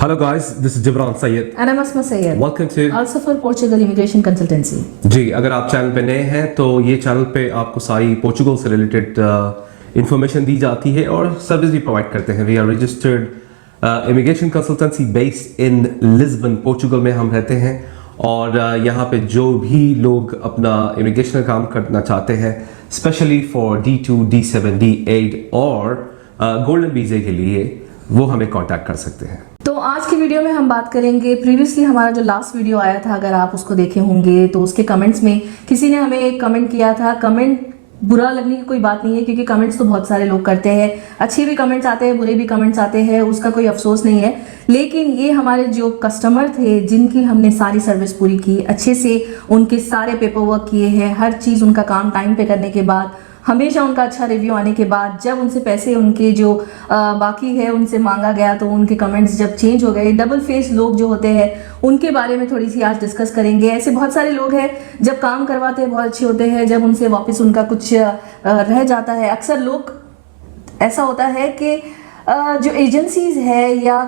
Hello guys, this is Jibran Syed. And I'm Asma Syed. Welcome to Also for Portugal Immigration Consultancy. जी, अगर आप channel पे नए हैं तो ये चैनल पे आपको सारी पोर्चुगल से रिलेटेड इंफॉर्मेशन दी जाती है और सर्विस भी प्रोवाइड करते हैं। We are registered immigration consultancy based in Lisbon, Portugal में हम रहते हैं और यहाँ पे जो भी लोग अपना इमिग्रेशन का काम करना चाहते हैं, specially for D2, D7, D8 और गोल्डन वीज़े के लिए, वो हमें कांटेक्ट कर सकते हैं। तो आज की वीडियो में हम बात करेंगे, प्रीवियसली हमारा जो लास्ट वीडियो आया था, अगर आप उसको देखे होंगे तो उसके कमेंट्स में किसी ने हमें एक कमेंट किया था। कमेंट बुरा लगने की कोई बात नहीं है, क्योंकि कमेंट्स तो बहुत सारे लोग करते हैं, अच्छे भी कमेंट्स आते हैं, बुरे भी कमेंट्स आते हैं, उसका कोई अफसोस नहीं है। लेकिन ये हमारे जो कस्टमर थे, जिनकी हमने सारी सर्विस पूरी की, अच्छे से उनके सारे पेपर वर्क किए हैं, हर चीज़ उनका काम टाइम पे करने के बाद, हमेशा उनका अच्छा रिव्यू आने के बाद, जब उनसे पैसे उनके जो बाकी है उनसे मांगा गया तो उनके कमेंट्स जब चेंज हो गए, डबल फेस लोग जो होते हैं उनके बारे में थोड़ी सी आज डिस्कस करेंगे। ऐसे बहुत सारे लोग हैं, जब काम करवाते हैं बहुत अच्छे होते हैं, जब उनसे वापस उनका कुछ रह जाता है। अक्सर लोग ऐसा होता है कि जो एजेंसीज है या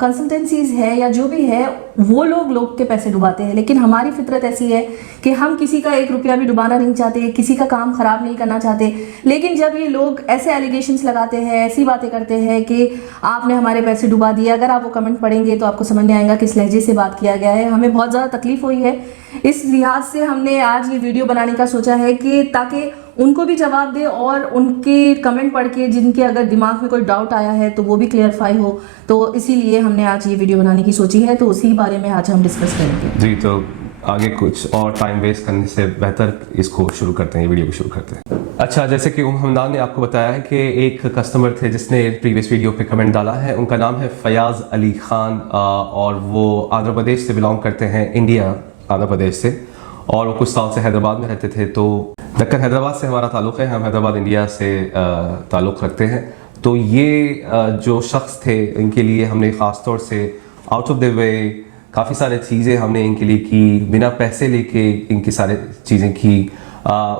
कंसल्टेंसीज है या जो भी है, वो लोग के पैसे डुबाते हैं। लेकिन हमारी फितरत ऐसी है कि हम किसी का एक रुपया भी डुबाना नहीं चाहते, किसी का काम खराब नहीं करना चाहते। लेकिन जब ये लोग ऐसे एलिगेशंस लगाते हैं, ऐसी बातें करते हैं कि आपने हमारे पैसे डुबा दिए, अगर आप वो कमेंट पढ़ेंगे तो आपको समझ में आएगा किस लहजे से बात किया गया है। हमें बहुत ज़्यादा तकलीफ हुई है, इस लिहाज से हमने आज ये वीडियो बनाने का सोचा है कि ताकि उनको भी जवाब दे और उनके कमेंट पढ़ के जिनके अगर दिमाग में कोई डाउट आया है तो वो भी क्लियरफाई हो। तो इसीलिए हमने आज ये वीडियो बनाने की सोची है, तो उसी बारे में आज हम डिस्कस करेंगे। जी, तो आगे कुछ और टाइम वेस्ट करने से बेहतर इसको शुरू करते हैं, वीडियो को शुरू करते हैं। अच्छा, जैसे कि हमदान ने आपको बताया है कि एक कस्टमर थे जिसने प्रीवियस वीडियो पे कमेंट डाला है। उनका नाम है फयाज अली खान और वो आंध्र प्रदेश से बिलोंग करते हैं, इंडिया आंध्र प्रदेश से, और वो कुछ साल से हैदराबाद में रहते थे। तो दक्कन हैदराबाद से हमारा ताल्लुक़ है, हम हैदराबाद इंडिया से ताल्लुक़ रखते हैं। तो ये जो शख्स थे, इनके लिए हमने ख़ास तौर से आउट ऑफ द वे काफ़ी सारे चीज़ें हमने इनके लिए की, बिना पैसे लेके इनकी सारी चीज़ें की।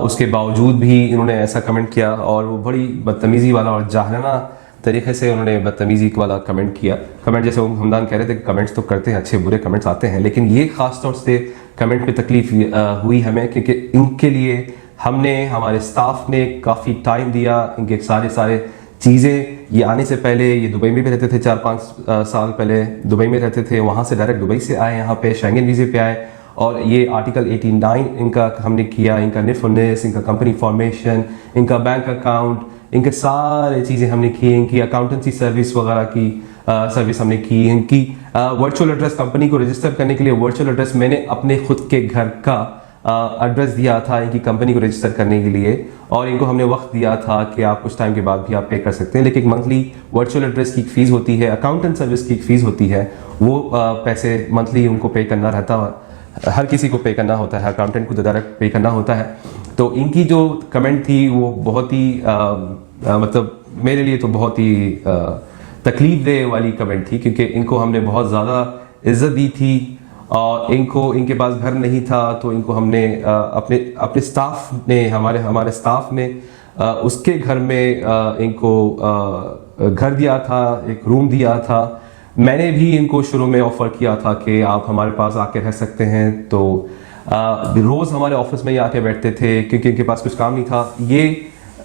उसके बावजूद भी इन्होंने ऐसा कमेंट किया और वो बड़ी बदतमीज़ी वाला और जाहलाना तरीके से उन्होंने बदतमीज़ी वाला कमेंट किया। कमेंट जैसे हमदान कह रहे थे, कमेंट्स तो करते हैं, अच्छे बुरे कमेंट्स आते हैं, लेकिन ये ख़ास तौर से कमेंट पे तकलीफ हुई हमें, क्योंकि इनके लिए हमने, हमारे स्टाफ ने काफ़ी टाइम दिया। इनके सारे चीज़ें, ये आने से पहले ये दुबई में भी रहते थे, 4-5 साल पहले दुबई में रहते थे, वहाँ से डायरेक्ट दुबई से आए यहाँ पे शेंगन वीज़े पे आए, और ये आर्टिकल 89 इनका हमने किया, इनका निफ, इनका कंपनी फॉर्मेशन, इनका बैंक अकाउंट, इनके सारे चीज़ें हमने की, इनकी अकाउंटेंसी सर्विस वगैरह की सर्विस हमने की। इनकी वर्चुअल एड्रेस, कंपनी को रजिस्टर करने के लिए वर्चुअल एड्रेस मैंने अपने खुद के घर का एड्रेस दिया था इनकी कंपनी को रजिस्टर करने के लिए, और इनको हमने वक्त दिया था कि आप कुछ टाइम के बाद भी आप पे कर सकते हैं, लेकिन मंथली वर्चुअल एड्रेस की फ़ीस होती है, अकाउंटेंट सर्विस की फ़ीस होती है, वो पैसे मंथली उनको पे करना रहता है। हर किसी को पे करना होता है, अकाउंटेंट को तो डायरेक्ट पे करना होता है। तो इनकी जो कमेंट थी वो बहुत ही मतलब मेरे लिए तो बहुत ही तकलीफ दे वाली कमेंट थी, क्योंकि इनको हमने बहुत ज़्यादा इज्जत दी थी और इनके पास घर नहीं था, तो इनको हमने अपने स्टाफ ने, हमारे स्टाफ ने उसके घर में इनको घर दिया था, एक रूम दिया था। मैंने भी इनको शुरू में ऑफ़र किया था कि आप हमारे पास आके रह सकते हैं, तो रोज़ हमारे ऑफिस में ही आके बैठते थे, क्योंकि इनके पास कुछ काम नहीं था। ये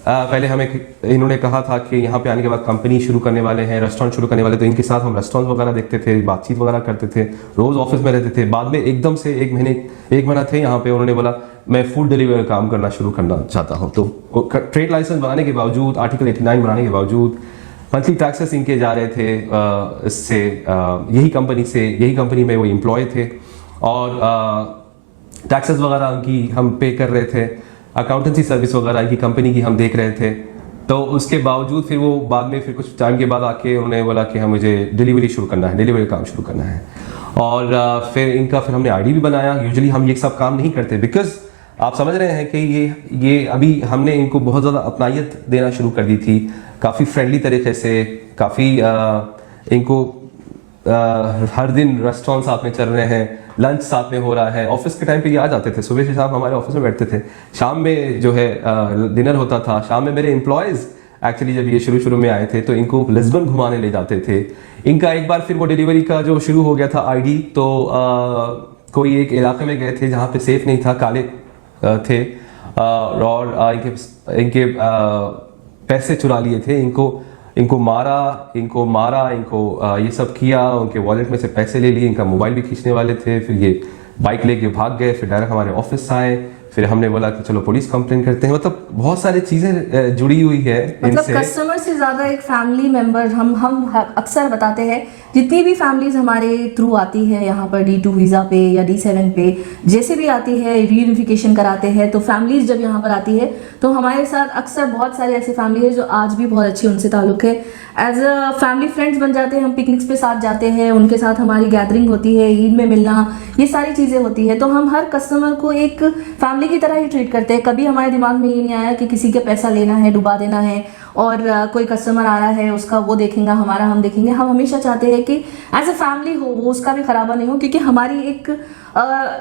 पहले हमें इन्होंने कहा था कि यहाँ पे आने के बाद कंपनी शुरू करने वाले हैं, रेस्टोरेंट शुरू करने वाले, तो इनके साथ हम रेस्टोरेंट वगैरह देखते थे, बातचीत वगैरह करते थे, रोज़ ऑफिस में रहते थे। बाद में एकदम से एक महीना थे यहाँ पे, उन्होंने बोला मैं फूड डिलीवरी का काम करना शुरू करना चाहता हूँ। तो ट्रेड लाइसेंस बनाने के बावजूद, आर्टिकल 89 बनाने के बावजूद, मंथली टैक्सेस इनके जा रहे थे इससे, यही कंपनी में वो एम्प्लॉय थे, और टैक्सेस वगैरह उनकी हम पे कर रहे थे, अकाउंटेंसी सर्विस वगैरह की कंपनी की हम देख रहे थे। तो उसके बावजूद फिर वो बाद में फिर कुछ टाइम के बाद आके उन्होंने बोला कि हाँ, मुझे डिलीवरी शुरू करना है, डिलीवरी काम शुरू करना है। और फिर हमने आईडी भी बनाया। यूजुअली हम ये सब काम नहीं करते, बिकॉज आप समझ रहे हैं कि ये अभी हमने इनको बहुत ज़्यादा अपनायत देना शुरू कर दी थी, काफ़ी फ्रेंडली तरीके से, काफ़ी इनको हर दिन रेस्टोरेंट साथ में चल रहे हैं, लंच साथ में हो रहा है। ऑफिस के टाइम पे ये आ जाते थे, सुबह से शाम हमारे ऑफिस में बैठते थे, शाम में जो है डिनर होता था, शाम में मेरे एम्प्लॉयज़ एक्चुअली जब ये शुरू में आए थे तो इनको लिस्बन घुमाने ले जाते थे। इनका एक बार फिर वो डिलीवरी का जो शुरू हो गया था आईडी, तो कोई एक इलाके में गए थे जहाँ पे सेफ नहीं था, काले थे और इनके पैसे चुरा लिए थे, इनको मारा, ये सब किया, उनके वॉलेट में से पैसे ले लिए, इनका मोबाइल भी खींचने वाले थे। फिर ये बाइक लेके भाग गए, फिर डायरेक्ट हमारे ऑफिस आए, फिर हमने बोला कि चलो पुलिस कंप्लेन करते हैं। मतलब बहुत सारी चीजें जुड़ी हुई है मतलब इनसे। कस्टमर से ज्यादा एक फैमिली मेंबर हम अक्सर बताते हैं, जितनी भी फैमिलीज हमारे थ्रू आती है यहाँ पर D2 वीजा पे या D7 पे जैसे भी आती है, रीयूनिफिकेशन कराते हैं, तो फैमिलीज जब यहाँ पर आती है तो हमारे साथ अक्सर बहुत सारे ऐसे फैमिली है जो आज भी बहुत अच्छी उनसे ताल्लुक है, एज अ फैमिली फ्रेंड्स बन जाते हैं। हम पिकनिक्स पे साथ जाते हैं, उनके साथ हमारी गैदरिंग होती है, ईद में मिलना, ये सारी चीज़ें होती है। तो हम हर कस्टमर को एक फैमिली की तरह ही ट्रीट करते हैं। कभी हमारे दिमाग में ये नहीं आया कि किसी का पैसा लेना है, डुबा देना है, और कोई कस्टमर आ रहा है उसका वो देखेंगे, हमारा हम देखेंगे। हम हमेशा चाहते हैं कि एज अ फैमिली हो, वो उसका भी खराबा नहीं हो, क्योंकि हमारी एक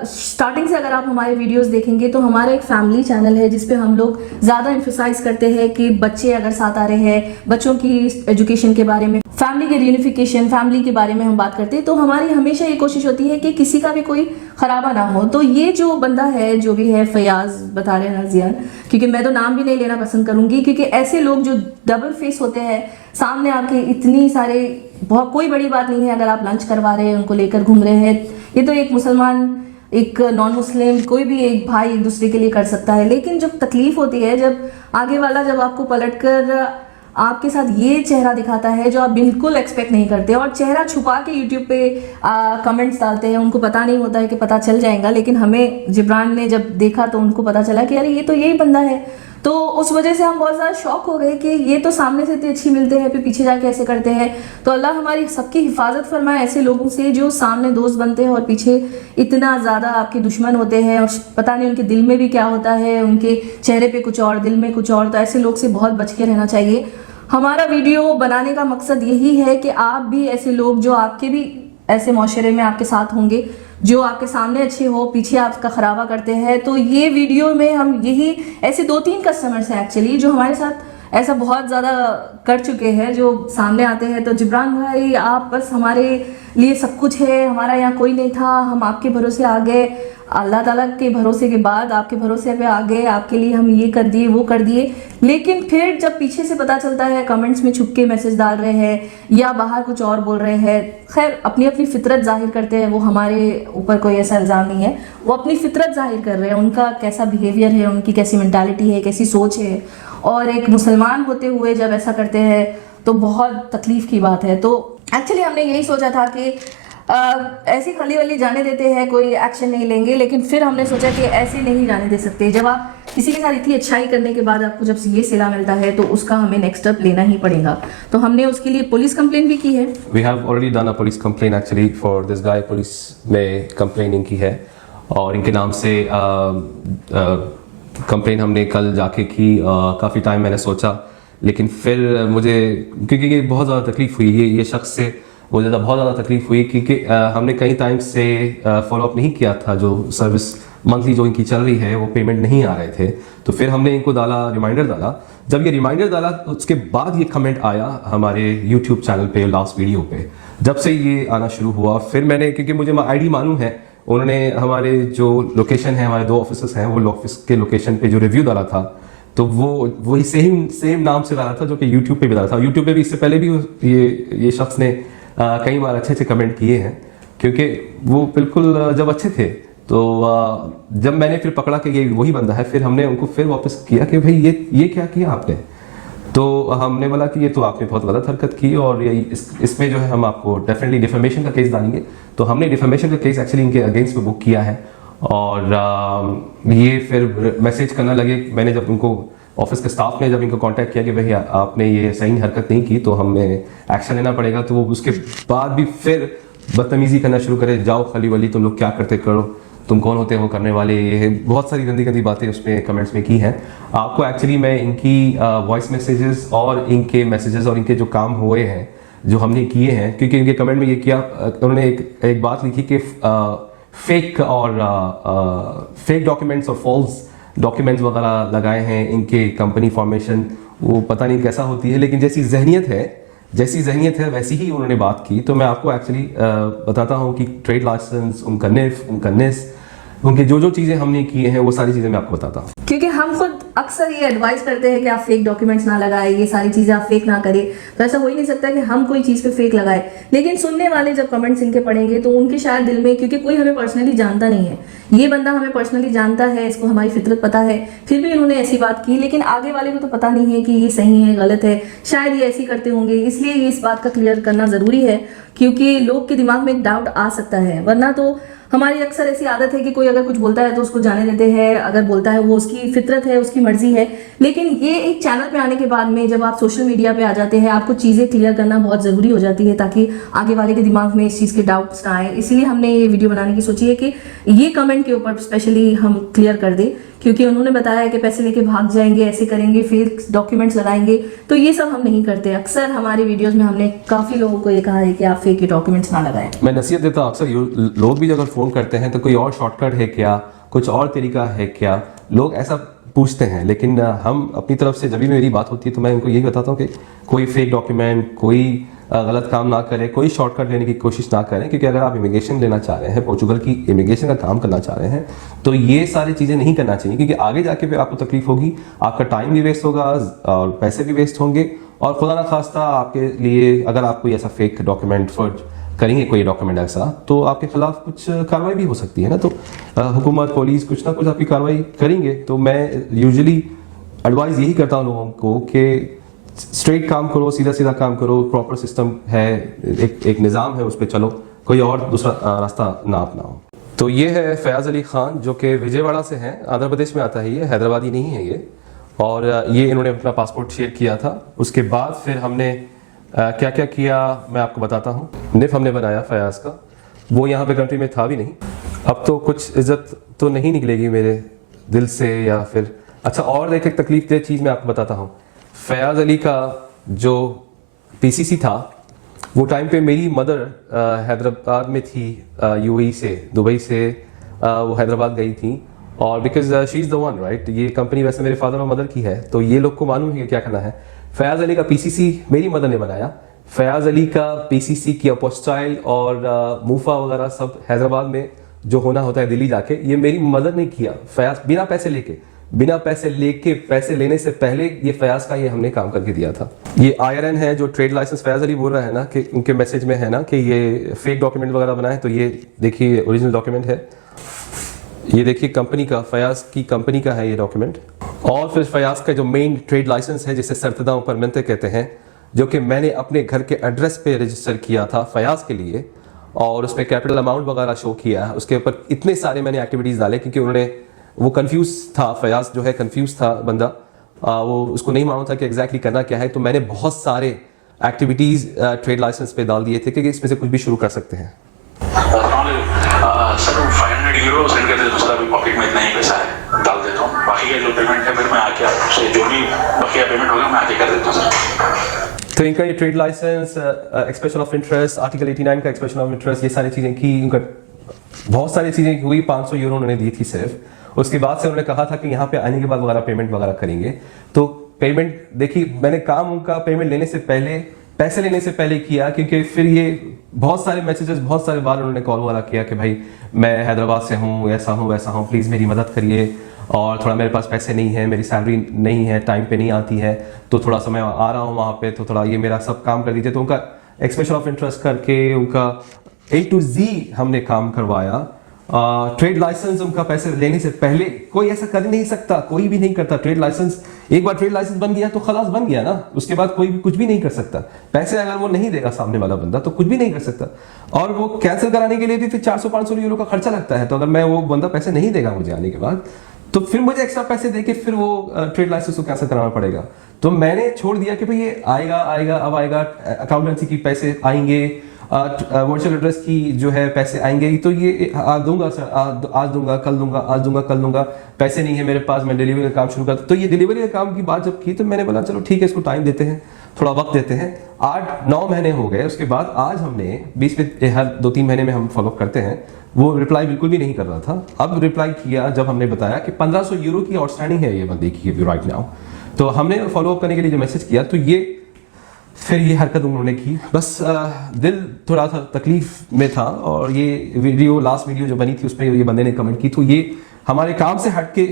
स्टार्टिंग से अगर आप हमारे वीडियोस देखेंगे तो हमारा एक फैमिली चैनल है जिसपे हम लोग ज़्यादा एम्फोसाइज करते हैं कि बच्चे अगर साथ आ रहे हैं, बच्चों की एजुकेशन के बारे में, फैमिली के रीयूनिफिकेशन, फैमिली के बारे में हम बात करते हैं। तो हमारी हमेशा ये कोशिश होती है कि किसी का भी कोई खराबा ना हो। तो ये जो बंदा है, जो भी है, फयाज बता रहे हैं नजियान, क्योंकि मैं तो नाम भी नहीं लेना पसंद करूंगी, क्योंकि ऐसे लोग जो डबल फेस होते हैं, सामने आके इतनी सारे, बहुत कोई बड़ी बात नहीं है अगर आप लंच करवा रहे हैं, उनको लेकर घूम रहे हैं, ये तो एक मुसलमान, एक नॉन मुस्लिम, कोई भी एक भाई एक दूसरे के लिए कर सकता है। लेकिन जब तकलीफ होती है, जब आगे वाला जब आपको पलटकर आपके साथ ये चेहरा दिखाता है जो आप बिल्कुल एक्सपेक्ट नहीं करते, और चेहरा छुपा के यूट्यूब पे कमेंट्स डालते हैं, उनको पता नहीं होता है कि पता चल जाएगा, लेकिन हमें जिब्रान ने जब देखा तो उनको पता चला कि अरे ये तो यही बंदा है। तो उस वजह से हम बहुत ज़्यादा शॉक हो गए कि ये तो सामने से इतनी अच्छी मिलते हैं, फिर पीछे जाके ऐसे करते हैं। तो अल्लाह हमारी सबकी हिफाजत फरमाए ऐसे लोगों से जो सामने दोस्त बनते हैं और पीछे इतना ज़्यादा आपके दुश्मन होते हैं, और पता नहीं उनके दिल में भी क्या होता है, उनके चेहरे पे कुछ और, दिल में कुछ और। तो ऐसे लोग से बहुत बच के रहना चाहिए। हमारा वीडियो बनाने का मकसद यही है कि आप भी ऐसे लोग जो आपके भी ऐसे माशरे में आपके साथ होंगे, जो आपके सामने अच्छे हो, पीछे आपका खराबा करते हैं, तो ये वीडियो में हम यही, ऐसे 2-3 कस्टमर्स हैं एक्चुअली जो हमारे साथ ऐसा बहुत ज़्यादा कर चुके हैं, जो सामने आते हैं तो जिब्रान भाई आप बस हमारे लिए सब कुछ है, हमारा यहाँ कोई नहीं था, हम आपके भरोसे आ गए, अल्लाह ताला के भरोसे के बाद आपके भरोसे पे आ गए, आपके लिए हम ये कर दिए, वो कर दिए। लेकिन फिर जब पीछे से पता चलता है, कमेंट्स में छुप के मैसेज डाल रहे हैं या बाहर कुछ और बोल रहे हैं, खैर अपनी अपनी फितरत जाहिर करते हैं, वो हमारे ऊपर कोई ऐसा इल्ज़ाम नहीं है, वो अपनी फितरत जाहिर कर रहे हैं, उनका कैसा बिहेवियर है, उनकी कैसी मेंटालिटी है, कैसी सोच है। और एक मुसलमान होते हुए जब ऐसा करते हैं तो बहुत तकलीफ की बात है। तो एक्चुअली हमने यही सोचा था कि ऐसी खली वली जाने देते हैं, कोई एक्शन नहीं लेंगे, लेकिन फिर हमने सोचा कि ऐसे नहीं जाने दे सकते। जब आप किसी के साथ इतनी अच्छाई करने के बाद आपको जब ये सिला मिलता है तो उसका हमें नेक्स्ट स्टेप लेना ही पड़ेगा। तो हमने उसके लिए पुलिस कंप्लेन भी की है। We have already done a police complain actually for this guy. Police में कंप्लेनिंग की है और इनके नाम से कंप्लेन हमने कल जाके की। काफ़ी टाइम मैंने सोचा, लेकिन फिर मुझे, क्योंकि ये बहुत ज़्यादा तकलीफ हुई, ये शख्स से बहुत ज़्यादा तकलीफ हुई, क्योंकि हमने कई टाइम से फॉलोअप नहीं किया था। जो सर्विस मंथली जो इनकी चल रही है वो पेमेंट नहीं आ रहे थे, तो फिर हमने इनको रिमाइंडर डाला। जब ये रिमाइंडर डाला उसके बाद ये कमेंट आया हमारे यूट्यूब चैनल पे, लास्ट वीडियो पे। जब से ये आना शुरू हुआ, फिर मैंने, क्योंकि मुझे आईडी मालूम है, उन्होंने हमारे जो लोकेशन है, हमारे 2 ऑफिस हैं, वो ऑफिस के लोकेशन पे जो रिव्यू डाला था, तो वो वही सेम नाम से डाला था जो कि यूट्यूब पे भी डाला था। यूट्यूब पे भी इससे पहले भी ये शख्स ने कई बार अच्छे कमेंट किए हैं, क्योंकि वो बिल्कुल जब अच्छे थे। तो जब मैंने फिर पकड़ा कि ये वही बंदा है, फिर हमने उनको फिर वापस किया कि भाई ये क्या किया आपने। तो हमने बोला कि ये तो आपने बहुत गलत हरकत की, और इसमें जो है हम आपको डेफिनेटली डिफेमेशन का केस डालेंगे। तो हमने डिफेमेशन का केस एक्चुअली इनके अगेंस्ट में बुक किया है। और ये फिर मैसेज करना लगे। मैंने जब उनको, ऑफिस के स्टाफ ने जब इनको कांटेक्ट किया कि भाई आपने ये सही हरकत नहीं की, तो हमें एक्शन लेना पड़ेगा, तो वो उसके बाद भी फिर बदतमीजी करना शुरू करे, जाओ खली वली, तुम लोग क्या करते करो, तुम कौन होते हो करने वाले, ये बहुत सारी गंदी बातें उसमें कमेंट्स में की हैं। आपको एक्चुअली मैं इनकी वॉइस मैसेजेस और इनके मैसेजेस और इनके जो काम हुए हैं, जो हमने किए हैं, क्योंकि इनके कमेंट में ये किया, उन्होंने एक बात लिखी कि फेक डॉक्यूमेंट्स और फॉल्स डॉक्यूमेंट्स वगैरह लगाए हैं, इनके कंपनी फॉर्मेशन वो पता नहीं कैसा होती है, लेकिन जैसी जहनीत है वैसी ही उन्होंने बात की। तो मैं आपको एक्चुअली बताता हूँ कि ट्रेड लाइसेंस, उनका निफ, उनका निस, उनके जो चीज़ें हमने किए हैं वो सारी चीज़ें मैं आपको बताता हूँ। क्योंकि हम खुद अक्सर ये एडवाइस करते हैं कि आप फेक डॉक्यूमेंट्स ना लगाएं, ये सारी चीजें आप फेक ना करें, तो ऐसा हो ही नहीं सकता कि हम कोई चीज पे फेक लगाएं। लेकिन सुनने वाले जब कमेंट्स इनके पढ़ेंगे तो उनके शायद दिल में, क्योंकि कोई हमें पर्सनली जानता नहीं है, ये बंदा हमें पर्सनली जानता है, इसको हमारी फितरत पता है, फिर भी इन्होंने ऐसी बात की, लेकिन आगे वाले को तो पता नहीं है कि ये सही है गलत है, शायद ये ऐसी करते होंगे। इसलिए ये इस बात का क्लियर करना जरूरी है, क्योंकि लोग के दिमाग में एक डाउट आ सकता है। वरना तो हमारी अक्सर ऐसी आदत है कि कोई अगर कुछ बोलता है तो उसको जाने देते हैं, अगर बोलता है वो उसकी फितरत है, उसकी मर्जी है। लेकिन ये एक चैनल पे आने के बाद में जब आप सोशल मीडिया पे आ जाते हैं, आपको चीज़ें क्लियर करना बहुत ज़रूरी हो जाती है, ताकि आगे वाले के दिमाग में इस चीज़ के डाउट्स ना आए। इसीलिए हमने ये वीडियो बनाने की सोची है कि ये कमेंट के ऊपर स्पेशली हम क्लियर कर दें, क्योंकि उन्होंने बताया है कि पैसे लेके भाग जाएंगे, ऐसे करेंगे, फेक डॉक्यूमेंट्स लगाएंगे, तो ये सब हम नहीं करते। अक्सर हमारे वीडियोस में हमने काफ़ी लोगों को ये कहा है कि आप फेक डॉक्यूमेंट्स ना लगाएं। मैं नसीहत देता हूँ, अक्सर लोग भी अगर फ़ोन करते हैं तो कोई और शॉर्टकट है क्या, कुछ और तरीका है क्या, लोग ऐसा पूछते हैं। लेकिन हम अपनी तरफ से जब भी मेरी बात होती है तो मैं उनको यही बताता हूँ कि कोई फेक डॉक्यूमेंट, कोई गलत काम ना करें, कोई शॉर्टकट लेने की कोशिश ना करें। क्योंकि अगर आप इमिग्रेशन लेना चाह रहे हैं, पोर्चुगल की इमिग्रेशन का काम करना चाह रहे हैं, तो ये सारी चीज़ें नहीं करना चाहिए, क्योंकि आगे जाके फिर आपको तकलीफ होगी, आपका टाइम भी वेस्ट होगा और पैसे भी वेस्ट होंगे। और खुदा ना खास्ता आपके लिए अगर आप कोई ऐसा फेक डॉक्यूमेंट फर्ज करेंगे, कोई डॉक्यूमेंट ऐसा, तो आपके खिलाफ कुछ कार्रवाई भी हो सकती है ना। तो हुकूमत, पुलिस कुछ ना कुछ आपकी कार्रवाई करेंगे। तो मैं यूजुअली एडवाइस यही करता हूँ लोगों को कि स्ट्रेट काम करो, सीधा सीधा काम करो, प्रॉपर सिस्टम है, एक निज़ाम है, उस पर चलो, कोई और दूसरा रास्ता ना अपनाओ। तो ये है फयाज अली खान, जो कि विजयवाड़ा से हैं, आंध्र प्रदेश में आता है, ये हैदराबादी नहीं है ये। और ये इन्होंने अपना पासपोर्ट शेयर किया था। उसके बाद फिर हमने क्या क्या किया मैं आपको बताता हूँ। निफ हमने बनाया फयाज का, वो यहाँ पे कंट्री में था भी नहीं। अब तो कुछ इज्जत तो नहीं निकलेगी मेरे दिल से, या फिर अच्छा, और एक तकलीफ दे चीज़ मैं आपको बताता हूँ। फयाज अली का जो पीसीसी था, वो टाइम पे मेरी मदर हैदराबाद में थी, यूएई से, दुबई से वो हैदराबाद गई थी। और because she is the one, right, ये कंपनी वैसे मेरे फादर और मदर की है, तो ये लोग को मालूम है कि क्या करना है। फयाज अली का पीसीसी मेरी मदर ने बनाया। फयाज अली का पीसीसी की अपोस्टाइल और मूफा वगैरह सब हैदराबाद में जो होना होता है दिल्ली जाके, ये मेरी मदर ने किया। फयाज बिना पैसे लेके पैसे लेने से पहले ये फयाज का ये हमने काम करके दिया था। ये IRN है जो ट्रेड लाइसेंस फयाज अली बोल रहा है ना, कि उनके मैसेज में है ना कि ये फेक डॉक्यूमेंट वगैरह बनाए। तो ये देखिए ओरिजिनल डॉक्यूमेंट है, ये देखिए कंपनी का, फयाज की कंपनी का है ये डॉक्यूमेंट। और फिर फयाज का जो मेन ट्रेड लाइसेंस है, जिसे सरतदा परमनते कहते हैं, जो कि मैंने अपने घर के एड्रेस पे रजिस्टर किया था फयाज के लिए, और उसमें कैपिटल अमाउंट वगैरह शो किया। उसके ऊपर इतने सारे मैंने एक्टिविटीज़ डाले, क्योंकि उन्होंने, वो कंफ्यूज था, फयाज जो है कंफ्यूज था बंदा, वो उसको नहीं मालूम था कि एग्जैक्टली करना क्या है। तो मैंने बहुत सारे एक्टिविटीज़ ट्रेड लाइसेंस पे डाल दिए थे कि इसमें से कुछ भी शुरू कर सकते हैं। सर 500 यूरो सेंड कर देते हो सर, अभी पॉकेट में इतना ही पैसा है, डाल देता हूँ। बाकी का जो पेमेंट है फिर मैं आके आपसे जो भी बकिया पेमेंट होगा मैं आके कर देता हूँ सर। तो इनका ये trade licence, expression of interest, article 89 का एक्सप्रेशन ऑफ इंटरेस्ट, ये सारी चीज़ें की, उनका बहुत सारी चीज़ें हुई। 500 यूरो उन्होंने दी थी सिर्फ। उसके बाद से उन्होंने कहा था कि यहाँ पे आने के बाद वगैरह पेमेंट वगैरह करेंगे। तो पेमेंट देखिए, मैंने काम उनका पेमेंट लेने से पहले, पैसे लेने से पहले किया, क्योंकि फिर ये बहुत सारे मैसेजेस, बहुत सारे बार उन्होंने कॉल वगैरह किया कि भाई मैं हैदराबाद से हूँ, ऐसा हूँ वैसा हूँ, प्लीज़ मेरी मदद करिए, और थोड़ा मेरे पास पैसे नहीं है, मेरी सैलरी नहीं है, टाइम पे नहीं आती है, तो थोड़ा सा मैं आ रहा हूँ वहाँ पे, तो थोड़ा ये मेरा सब काम कर दीजिए। तो उनका एक्सप्रेशन ऑफ इंटरेस्ट करके उनका A to Z हमने काम करवाया। ट्रेड लाइसेंस उनका पैसे लेने से पहले कोई ऐसा कर नहीं सकता, कोई भी नहीं करता। ट्रेड लाइसेंस, एक बार ट्रेड लाइसेंस बन गया तो खलास बन गया ना, उसके बाद कोई भी कुछ भी नहीं कर सकता। पैसे अगर वो नहीं देगा सामने वाला बंदा तो कुछ भी नहीं कर सकता। और वो कैंसिल कराने के लिए भी फिर 400-500 यूरो का खर्चा लगता है। तो अगर मैं, वो बंदा पैसे नहीं देगा मुझे आने के बाद, तो फिर मुझे एक्स्ट्रा पैसे देके फिर वो ट्रेड लाइसेंस को कैंसिल कराना पड़ेगा। तो मैंने छोड़ दिया कि भाई ये आएगा, अब आएगा, अकाउंटेंसी की पैसे आएंगे, वर्चुअल एड्रेस की जो है पैसे आएंगे, तो ये आज दूंगा सर, आज दूंगा, कल दूंगा, आज दूंगा, कल दूंगा, पैसे नहीं है मेरे पास, मैं डिलीवरी का काम शुरू करता। तो ये डिलीवरी का काम की बात जब की तो मैंने बोला चलो ठीक है, इसको टाइम देते हैं, थोड़ा वक्त देते हैं। 8-9 महीने हो गए। उसके बाद आज हमने बीच में, हर 2-3 महीने में हम फॉलो करते हैं, वो रिप्लाई बिल्कुल भी नहीं कर रहा था। अब रिप्लाई किया जब हमने बताया कि 1500 यूरो की आउटस्टैंडिंग है ये बंदे की अभी राइट नाउ। तो हमने फॉलो अप करने के लिए जो मैसेज किया तो ये फिर ये हरकत उन्होंने की। बस दिल थोड़ा सा तकलीफ में था। और ये वीडियो लास्ट वीडियो जो बनी थी उसमें ये बंदे ने कमेंट की, तो ये हमारे काम से हट के,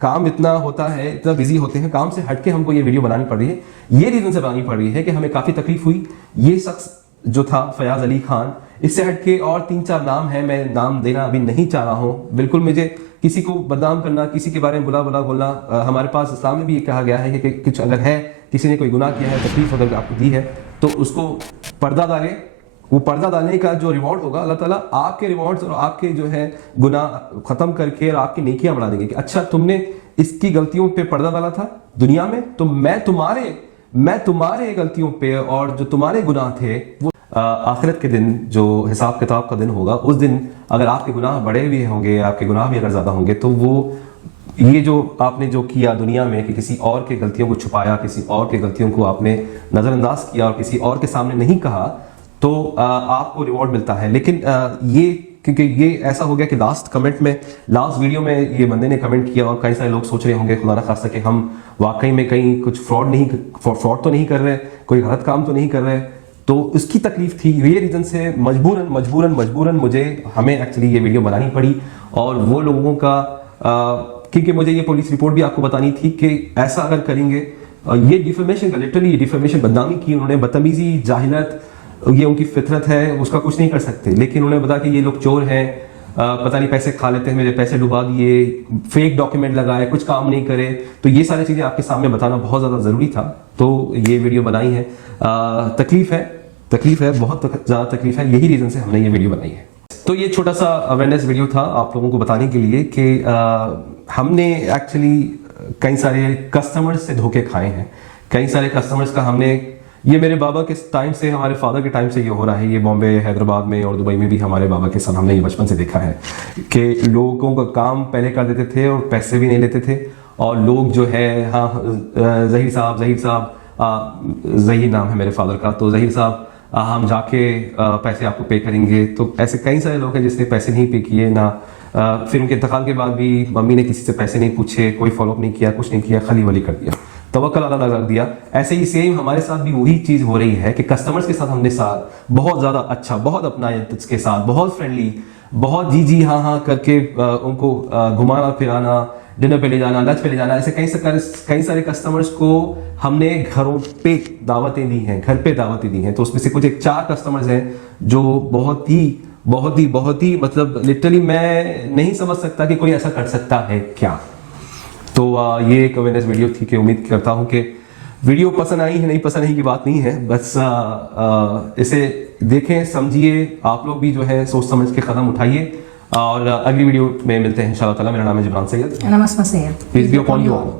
काम इतना होता है, इतना बिजी होते हैं, काम से हट के हमको ये वीडियो बनानी पड़ रही है। ये रीजन से बनानी पड़ रही है कि हमें काफ़ी तकलीफ हुई। ये शख्स जो था फयाज अली खान, इससे हटके और 3-4 नाम है, मैं नाम देना अभी नहीं चाह रहा हूँ। बिल्कुल मुझे किसी को बदनाम करना, किसी के बारे में बुला बुला बोलना, हमारे पास इस्लाम में भी ये कहा गया है कि कुछ अगर है, किसी ने कोई गुनाह किया है, तकलीफ अगर आपको दी है तो उसको पर्दा डाले। वो पर्दा डालने का जो रिवॉर्ड होगा, अल्लाह ताला आपके रिवॉर्ड्स और आपके जो है गुनाह खत्म करके और आपकी नेकियां बढ़ा देंगे कि अच्छा तुमने इसकी गलतियों पे पर्दा डाला था दुनिया में, तो मैं तुम्हारे गलतियों पे और जो तुम्हारे गुनाह थे वो आखिरत के दिन जो हिसाब किताब का दिन होगा, उस दिन अगर आपके गुनाह बड़े भी होंगे, आपके गुनाह भी अगर ज़्यादा होंगे, तो वो ये जो आपने जो किया दुनिया में कि किसी और के गलतियों को छुपाया, किसी और के गलतियों को आपने नज़रअंदाज किया और किसी और के सामने नहीं कहा, तो आपको रिवॉर्ड मिलता है। लेकिन ये क्योंकि ये ऐसा हो गया कि लास्ट वीडियो में ये बंदे ने कमेंट किया और कई सारे लोग सोच रहे होंगे खुदा न खास्ता कि हम वाकई में कहीं कुछ फ्रॉड तो नहीं कर रहे, कोई गलत काम तो नहीं कर रहे, तो उसकी तकलीफ थी। ये रीज़न से मजबूरन हमें एक्चुअली ये वीडियो बनानी पड़ी। और वो लोगों का क्योंकि मुझे ये पुलिस रिपोर्ट भी आपको बतानी थी कि ऐसा अगर करेंगे, ये डिफेमेशन का, लिटरली डिफेमेशन, बदनामी की उन्होंने, बदतमीजी, जाहिलत, ये उनकी फितरत है, उसका कुछ नहीं कर सकते। लेकिन उन्होंने बताया कि ये लोग चोर हैं, पता नहीं पैसे खा लेते हैं, मेरे पैसे डुबा दिए, फेक डॉक्यूमेंट लगाए, कुछ काम नहीं करे। तो ये सारी चीज़ें आपके सामने बताना बहुत ज़्यादा ज़रूरी था, तो ये वीडियो बनाई है। तकलीफ है, बहुत ज़्यादा तकलीफ है, यही रीज़न से हमने ये वीडियो बनाई है। तो ये छोटा सा अवेयरनेस वीडियो था आप लोगों को बताने के लिए कि हमने एक्चुअली कई सारे कस्टमर्स से धोखे खाए हैं। कई सारे कस्टमर्स का हमने, ये मेरे बाबा के टाइम से, हमारे फादर के टाइम से ये हो रहा है। ये बॉम्बे, हैदराबाद में और दुबई में भी हमारे बाबा के साथ हमने ये बचपन से देखा है कि लोगों का काम पहले कर देते थे और पैसे भी नहीं लेते थे। और लोग जो है, हाँ, ज़हीर साहब, ज़हीर नाम है मेरे फादर का, तो ज़हीर साहब हम जाके पैसे आपको पे करेंगे। तो ऐसे कई सारे लोग हैं जिसने पैसे नहीं पे किए ना। फिर उनके इंतकाल के बाद भी मम्मी ने किसी से पैसे नहीं पूछे, कोई फॉलोअप नहीं किया, कुछ नहीं किया, खली वली कर दिया, तवक्कल अल्लाह लगा दिया। ऐसे ही सेम हमारे साथ भी वही चीज़ हो रही है कि कस्टमर्स के साथ हमने साथ बहुत ज़्यादा अच्छा, बहुत अपनायत के साथ, बहुत फ्रेंडली, बहुत जी हाँ करके उनको घुमाना फिराना, डिनर पे ले जाना, लंच पे ले जाना, ऐसे कई सारे कस्टमर्स को हमने घरों पे दावतें दी हैं, घर पे दावतें दी हैं। तो उसमें से कुछ 4 कस्टमर्स हैं जो बहुत ही मतलब लिटरली मैं नहीं समझ सकता कि कोई ऐसा कर सकता है क्या। तो ये एक अवेयरनेस वीडियो थी कि उम्मीद करता हूँ कि वीडियो पसंद आई है। नहीं पसंद आई की बात नहीं है, बस इसे देखें, समझिए, आप लोग भी जो है सोच समझ के कदम उठाइए। और अगली वीडियो में मिलते हैं इंशाल्लाह ताला। मेरा नाम है जिब्रान सैयद। नमस्ते Syed. Peace be upon you all.